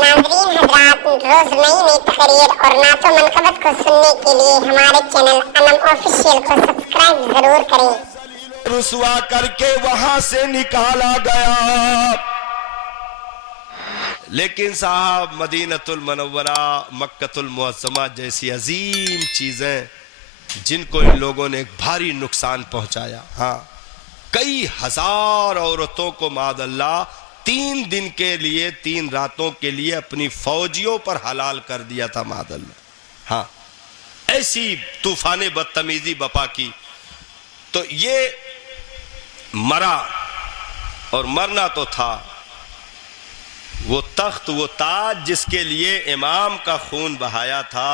ناظرین حضرات، روز نئی نئی تقریر اور نعت و منقبت کو سننے کے لیے ہمارے چینل انم آفیشیل کو سبسکرائب ضرور کریں۔ رسوا کر کے وہاں سے نکالا گیا، لیکن صاحب مدینہ المنورہ، مکہ المعظمہ جیسی عظیم چیزیں جن کو ان لوگوں نے ایک بھاری نقصان پہنچایا۔ ہاں، کئی ہزار عورتوں کو معاذ اللہ 3 دن کے لیے 3 راتوں کے لیے اپنی فوجیوں پر حلال کر دیا تھا معاذ اللہ۔ ہاں، ایسی طوفان بدتمیزی بپا کی۔ تو یہ مرا اور مرنا تو تھا، وہ تخت وہ تاج جس کے لیے امام کا خون بہایا تھا،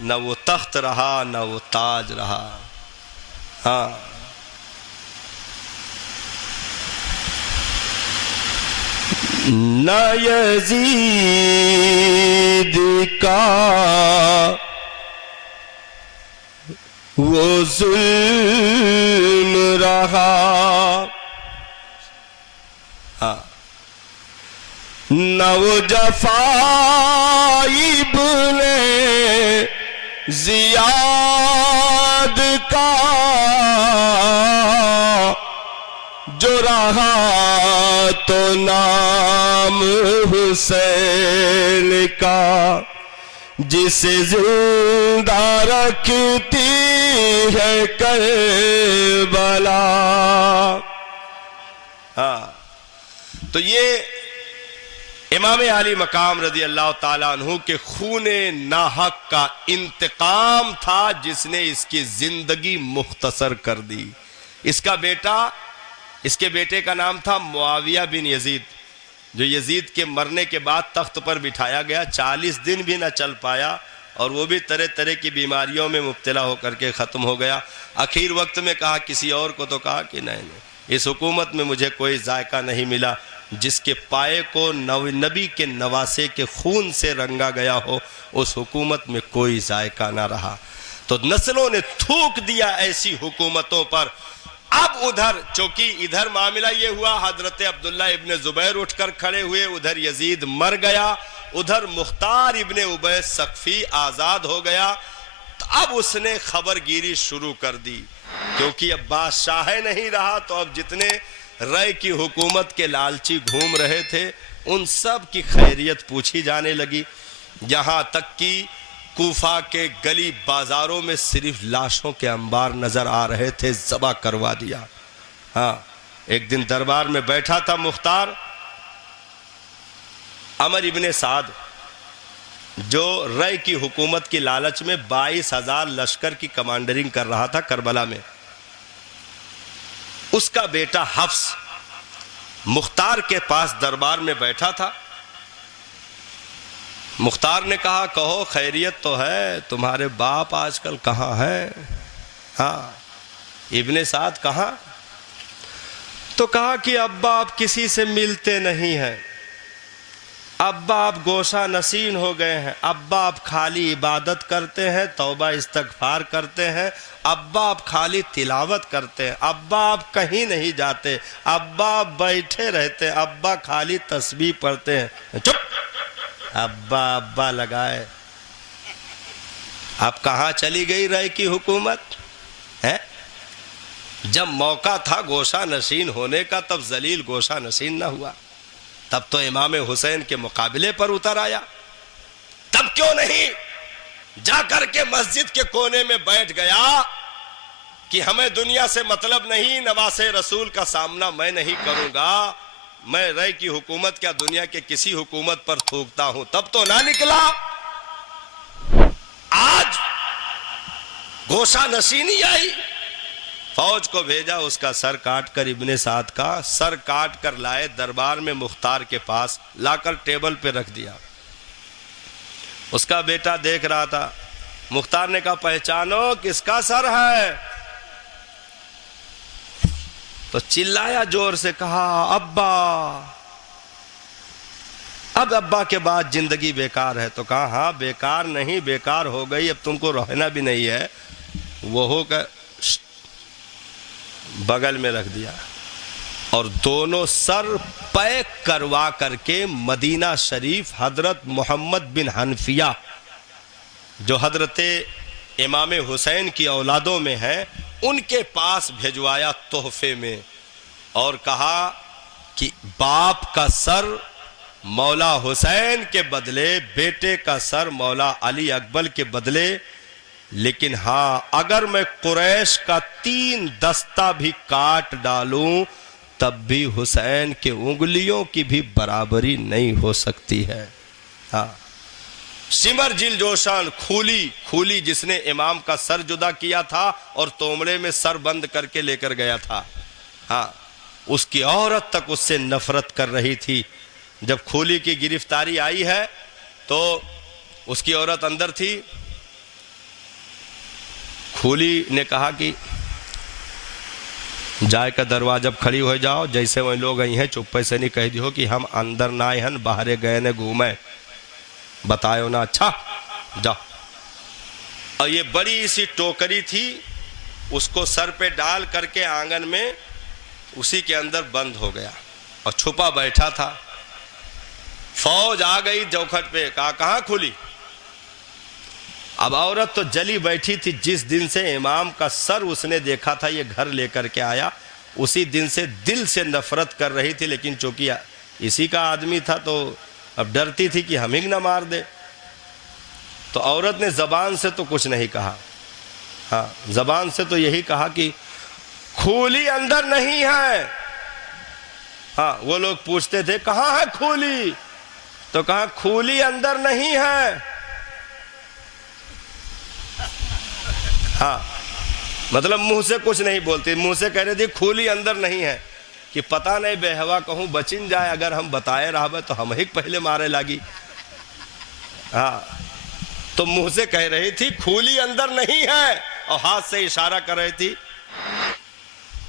نہ وہ تخت رہا نہ وہ تاج رہا۔ ہاں، نہ یزید کا وہ ظلم رہا، ہاں، نہ وہ جفا ابن زیاد کا جو رہا تو نام حسین کا، جسے زندہ رکھتی ہے کربلا۔ ہاں، تو یہ امام علی مقام رضی اللہ تعالیٰ عنہ کے خون ناحق کا انتقام تھا جس نے اس کی زندگی مختصر کر دی۔ اس کے بیٹے کا نام تھا معاویہ بن یزید، جو یزید کے مرنے کے بعد تخت پر بٹھایا گیا، 40 دن بھی نہ چل پایا اور وہ بھی طرح طرح کی بیماریوں میں مبتلا ہو کر کے ختم ہو گیا۔ آخر وقت میں کہا کسی اور کو، تو کہا کہ نہیں، اس حکومت میں مجھے کوئی ذائقہ نہیں ملا جس کے پائے کو نبی کے نواسے کے خون سے رنگا گیا ہو، اس حکومت میں کوئی ذائقہ نہ رہا۔ تو نسلوں نے تھوک دیا ایسی حکومتوں پر۔ اب چونکہ ادھر معاملہ یہ ہوا، حضرت عبداللہ ابن زبیر اٹھ کر کھڑے ہوئے، ادھر یزید مر گیا، ادھر مختار ابن عبید ثقفی آزاد ہو گیا۔ تو اب اس نے خبر گیری شروع کر دی، کیونکہ اب بادشاہ نہیں رہا، تو اب جتنے رائے کی حکومت کے لالچی گھوم رہے تھے ان سب کی خیریت پوچھی جانے لگی، یہاں تک کہ کوفہ کے گلی بازاروں میں صرف لاشوں کے انبار نظر آ رہے تھے، ذبح کروا دیا۔ ہاں، ایک دن دربار میں بیٹھا تھا مختار، عمر ابن سعد جو رائے کی حکومت کی لالچ میں 22,000 لشکر کی کمانڈرنگ کر رہا تھا کربلا میں، اس کا بیٹا حفص مختار کے پاس دربار میں بیٹھا تھا۔ مختار نے کہا کہو خیریت تو ہے، تمہارے باپ آج کل کہاں ہے؟ ہاں، ابن سعد کہاں؟ تو کہا کہ ابا آپ کسی سے ملتے نہیں ہیں، ابا آپ گوشہ نشین ہو گئے ہیں، ابا آپ خالی عبادت کرتے ہیں، توبہ استغفار کرتے ہیں، ابا آپ خالی تلاوت کرتے ہیں، ابا آپ کہیں نہیں جاتے، ابا آپ بیٹھے رہتے ہیں، ابا خالی تسبیح پڑھتے ہیں۔ چپ! ابا لگائے، اب کہاں چلی گئی رائے کی حکومت ہے؟ جب موقع تھا گوشہ نشین ہونے کا تب ذلیل گوشہ نشین نہ ہوا، تب تو امام حسین کے مقابلے پر اتر آیا، تب کیوں نہیں جا کر کے مسجد کے کونے میں بیٹھ گیا کہ ہمیں دنیا سے مطلب نہیں، نواسے رسول کا سامنا میں نہیں کروں گا، میں رائے کی حکومت کیا دنیا کے کسی حکومت پر تھوکتا ہوں، تب تو نہ نکلا۔ آج گوشہ نشینی آئی، فوج کو بھیجا، اس کا سر کاٹ کر ابن سعد کا سر کاٹ کر لائے، دربار میں مختار کے پاس لا کر ٹیبل پہ رکھ دیا۔ اس کا بیٹا دیکھ رہا تھا، مختار نے کہا پہچانو کس کا سر ہے؟ تو چلایا زور سے، کہا ابا۔ اب ابا کے بعد زندگی بیکار ہے؟ تو کہا ہاں بیکار نہیں، بیکار ہو گئی، اب تم کو رہنا بھی نہیں ہے۔ وہ ہو کر بغل میں رکھ دیا۔ اور دونوں سر پیک کروا کر کے مدینہ شریف حضرت محمد بن حنفیہ جو حضرت امام حسین کی اولادوں میں ہیں ان کے پاس بھیجوایا تحفے میں، اور کہا کہ باپ کا سر مولا حسین کے بدلے، بیٹے کا سر مولا علی اکبر کے بدلے، لیکن ہاں اگر میں قریش کا 3 دستہ بھی کاٹ ڈالوں تب بھی حسین کے انگلیوں کی بھی برابری نہیں ہو سکتی ہے۔ ہاں سمر جل جوشان کھولی جس نے امام کا سر جدا کیا تھا اور تومڑے میں سر بند کر کے لے کر گیا تھا، ہاں اس کی عورت تک اس سے نفرت کر رہی تھی۔ جب کھولی کی گرفتاری آئی ہے تو اس کی عورت اندر تھی، کھولی نے کہا کہ جائے کا دروازہ جب کھڑی ہو جاؤ، جیسے وہ لوگ آئی ہیں چپے سے نہیں کہہ دیو کہ ہم اندر نہ آئے ہیں، باہر گئے نے گھومے، بتائیو نا، اچھا جاؤ۔ اور یہ بڑی سی ٹوکری تھی، اس کو سر پہ ڈال کر کے آنگن میں اسی کے اندر بند ہو گیا اور چھپا بیٹھا تھا۔ فوج آ گئی چوکھٹ پہ، کہا کہاں کھلی؟ اب عورت تو جلی بیٹھی تھی، جس دن سے امام کا سر اس نے دیکھا تھا یہ گھر لے کر کے آیا، اسی دن سے دل سے نفرت کر رہی تھی، لیکن چونکہ اسی کا آدمی تھا تو اب ڈرتی تھی کہ ہم ہی نہ مار دے۔ تو عورت نے زبان سے تو کچھ نہیں کہا، ہاں زبان سے تو یہی کہا کہ کھولی اندر نہیں ہے۔ ہاں وہ لوگ پوچھتے تھے کہاں ہے کھولی، تو کہا کھولی اندر نہیں ہے۔ ہاں مطلب منہ سے کچھ نہیں بولتی، منہ سے کہہ رہی تھی کھولی اندر نہیں ہے، کہ پتہ نہیں بے ہوا کہوں بچن جائے، اگر ہم بتائے رہا تو ہم ہی پہلے مارے لگی۔ ہاں تو منہ سے کہہ رہی تھی کھولی اندر نہیں ہے، اور ہاتھ سے اشارہ کر رہی تھی۔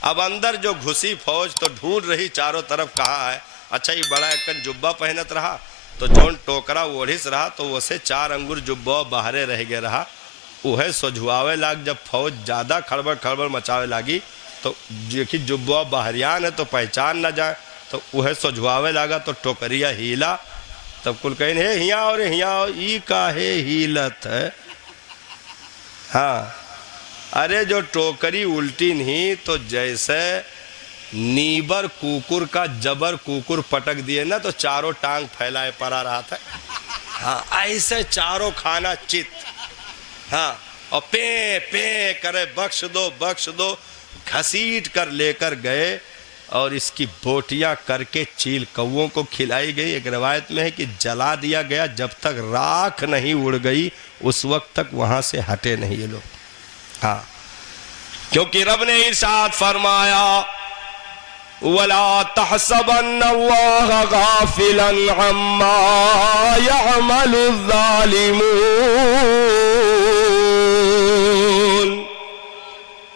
اب اندر جو گھسی فوج تو ڈھونڈ رہی چاروں طرف کہاں ہے۔ اچھا یہ بڑا ایک جبہ پہنت رہا تو جون ٹوکرا اوڑھس رہا تو اسے 4 انگور جبہ باہرے رہ گئے رہا، وہ سجھواوے لاگ۔ جب فوج زیادہ کھڑبڑ مچاوے لاگی تو دیکھی جبہ باہریان ہے تو پہچان نہ جائے، تو وہ سجھواوے لاگا تو ٹوکریا ہیلا، تب کل کہیں ہے ہیاں اور ہیاں ای کاہے ہیلت ہے۔ ہاں ارے جو ٹوکری الٹی نہیں تو جیسے نیبر کوکر کا جبر کوکر پٹک دیے نا تو چاروں ٹانگ پھیلائے پڑا رہا تھا، ہاں ایسے چاروں کھانا چت، ہاں اور پے پے کرے بخش دو، گھسیٹ کر لے کر گئے اور اس کی بوٹیاں کر کے چیل کووں کو کھلائی گئی۔ ایک روایت میں ہے کہ جلا دیا گیا، جب تک راکھ نہیں اڑ گئی اس وقت تک وہاں سے ہٹے نہیں یہ لوگ۔ ہاں کیونکہ رب نے ارشاد فرمایا وَلَا تَحْسَبَنَّ اللَّهَ غَافِلًا عَمَّا يَعْمَلُ الظَّالِمُونَ،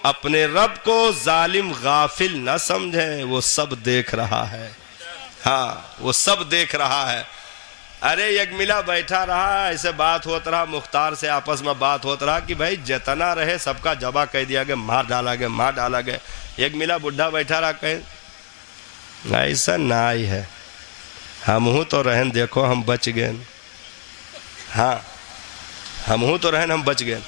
اپنے رب کو ظالم غافل نہ سمجھیں، وہ سب دیکھ رہا ہے۔ ہاں وہ سب دیکھ رہا ہے۔ ارے یک ملا بیٹھا رہا، ایسے بات ہوتا رہا، مختار سے آپس میں بات ہوتا رہا کہ بھائی جتنا رہے سب کا جبا کہہ دیا گیا، مار ڈالا گیا۔ یک ملا بڈھا بیٹھا رہا، کہیں ایسا نہ ہی ہے، ہم ہوں تو رہن دیکھو ہم بچ گئے۔ ہاں ہم ہوں تو رہن ہم بچ گئے۔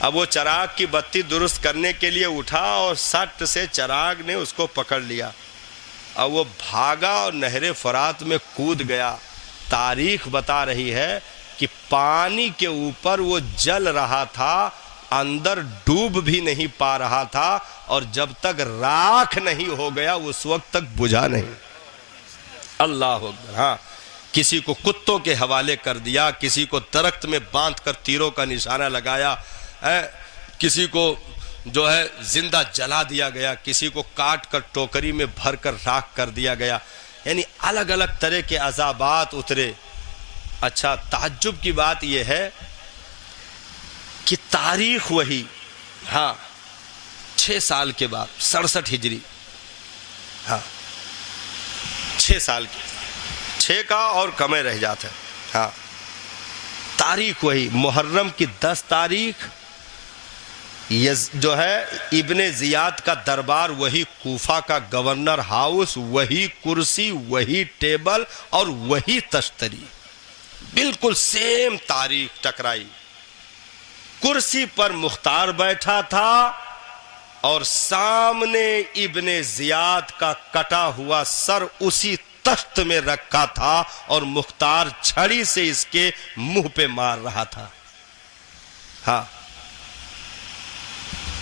اب وہ چراغ کی بتی درست کرنے کے لیے اٹھا اور سٹ سے چراغ نے اس کو پکڑ لیا، اور وہ بھاگا اور نہر فرات میں کود گیا۔ تاریخ بتا رہی ہے کہ پانی کے اوپر وہ جل رہا تھا، اندر ڈوب بھی نہیں پا رہا تھا، اور جب تک راکھ نہیں ہو گیا اس وقت تک بجھا نہیں۔ اللہ اکبر۔ ہاں کسی کو کتوں کے حوالے کر دیا، کسی کو درخت میں باندھ کر تیروں کا نشانہ لگایا، کسی کو جو ہے زندہ جلا دیا گیا، کسی کو کاٹ کر ٹوکری میں بھر کر راکھ کر دیا گیا، یعنی الگ الگ طرح کے عذابات اترے۔ اچھا تعجب کی بات یہ ہے کہ تاریخ وہی، ہاں 6 سال کے بعد 67 ہجری، ہاں 6 سال کی، 6 کا اور کمیں رہ جاتا ہے۔ ہاں تاریخ وہی، محرم کی 10 تاریخ جو ہے ابن زیاد کا دربار، وہی کوفہ کا گورنر ہاؤس، وہی کرسی، وہی ٹیبل اور وہی تشتری، بالکل سیم تاریخ ٹکرائی۔ کرسی پر مختار بیٹھا تھا اور سامنے ابن زیاد کا کٹا ہوا سر اسی تخت میں رکھا تھا اور مختار چھڑی سے اس کے منہ پہ مار رہا تھا۔ ہاں،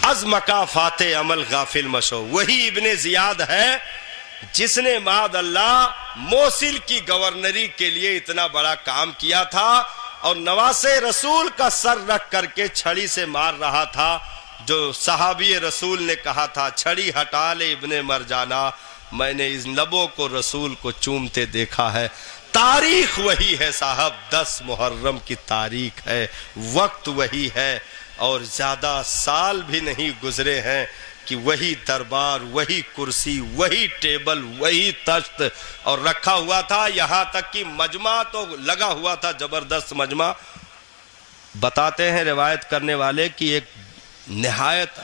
از مکافات عمل غافل مشو، وہی ابن زیاد ہے جس نے معاذ اللہ موصل کی گورنری کے لیے اتنا بڑا کام کیا تھا اور نواسے رسول کا سر رکھ کر کے چھڑی سے مار رہا تھا۔ جو صحابی رسول نے کہا تھا چھڑی ہٹا لے ابن مرجانا، میں نے اس لبوں کو رسول کو چومتے دیکھا ہے۔ تاریخ وہی ہے صاحب، 10 محرم کی تاریخ ہے، وقت وہی ہے، اور زیادہ سال بھی نہیں گزرے ہیں کہ وہی دربار، وہی کرسی، وہی ٹیبل، وہی تخت اور رکھا ہوا تھا۔ یہاں تک کہ مجمع تو لگا ہوا تھا، زبردست مجمع۔ بتاتے ہیں روایت کرنے والے کہ ایک نہایت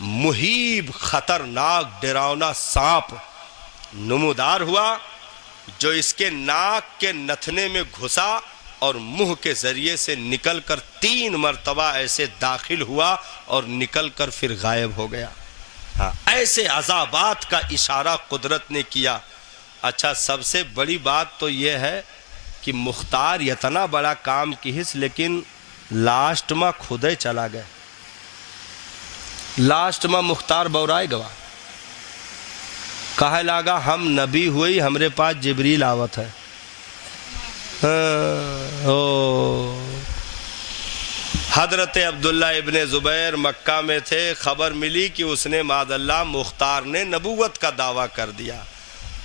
مہیب خطرناک ڈراؤنا سانپ نمودار ہوا جو اس کے ناک کے نتھنے میں گھسا اور منہ کے ذریعے سے نکل کر 3 مرتبہ ایسے داخل ہوا اور نکل کر پھر غائب ہو گیا۔ ہاں، ایسے عذابات کا اشارہ قدرت نے کیا۔ اچھا، سب سے بڑی بات تو یہ ہے کہ مختار اتنا بڑا کام کیس، لیکن لاسٹ میں خود ہی چلا گئے۔ لاسٹ میں مختار بورائے گوا، کہے لگا ہم نبی ہوئی، ہمارے پاس جبریل آوت ہے۔ حضرت عبداللہ ابن زبیر مکہ میں تھے، خبر ملی کہ اس نے معاذ اللہ مختار نے نبوت کا دعویٰ کر دیا۔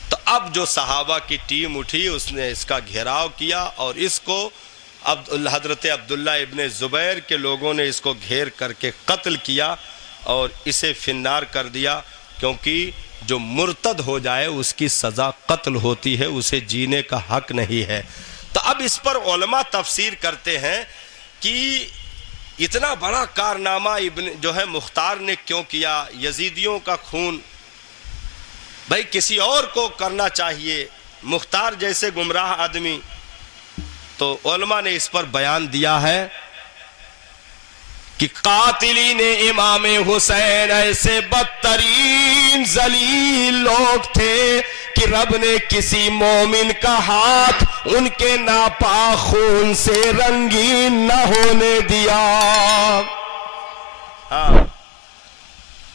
تو اب جو صحابہ کی ٹیم اٹھی، اس نے اس کا گھیراؤ کیا اور اس کو حضرت عبداللہ ابن زبیر کے لوگوں نے اس کو گھیر کر کے قتل کیا اور اسے فنار کر دیا، کیونکہ جو مرتد ہو جائے اس کی سزا قتل ہوتی ہے، اسے جینے کا حق نہیں ہے۔ تو اب اس پر علماء تفسیر کرتے ہیں کہ اتنا بڑا کارنامہ جو ہے مختار نے کیوں کیا؟ یزیدیوں کا خون بھائی کسی اور کو کرنا چاہیے، مختار جیسے گمراہ آدمی۔ تو علماء نے اس پر بیان دیا ہے کہ قاتلین امام حسین ایسے بدترین ذلیل لوگ تھے کہ رب نے کسی مومن کا ہاتھ ان کے ناپاک خون سے رنگین نہ ہونے دیا۔ ہاں،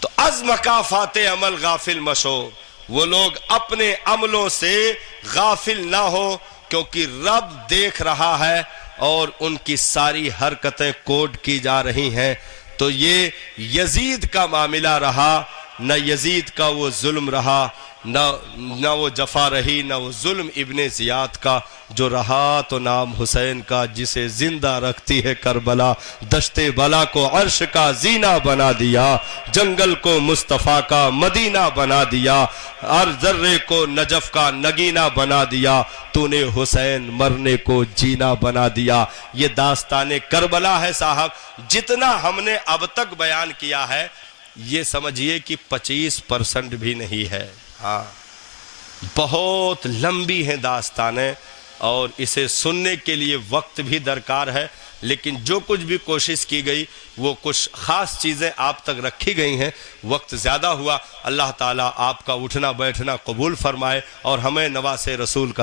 تو از مکافات عمل غافل مشو، وہ لوگ اپنے عملوں سے غافل نہ ہو، کیونکہ رب دیکھ رہا ہے اور ان کی ساری حرکتیں کوڈ کی جا رہی ہیں۔ تو یہ یزید کا معاملہ رہا، نہ یزید کا وہ ظلم رہا، نہ وہ جفا رہی، نہ وہ ظلم ابن زیاد کا جو رہا، تو نام حسین کا جسے زندہ رکھتی ہے کربلا۔ دشت بلا کو عرش کا زینہ بنا دیا، جنگل کو مصطفیٰ کا مدینہ بنا دیا، ہر ذرے کو نجف کا نگینہ بنا دیا، تو نے حسین مرنے کو جینا بنا دیا۔ یہ داستان کربلا ہے صاحب۔ جتنا ہم نے اب تک بیان کیا ہے یہ سمجھیے کہ 25% بھی نہیں ہے۔ ہاں، بہت لمبی ہیں داستانیں اور اسے سننے کے لیے وقت بھی درکار ہے، لیکن جو کچھ بھی کوشش کی گئی وہ کچھ خاص چیزیں آپ تک رکھی گئی ہیں۔ وقت زیادہ ہوا، اللہ تعالیٰ آپ کا اٹھنا بیٹھنا قبول فرمائے اور ہمیں نواسے رسول کا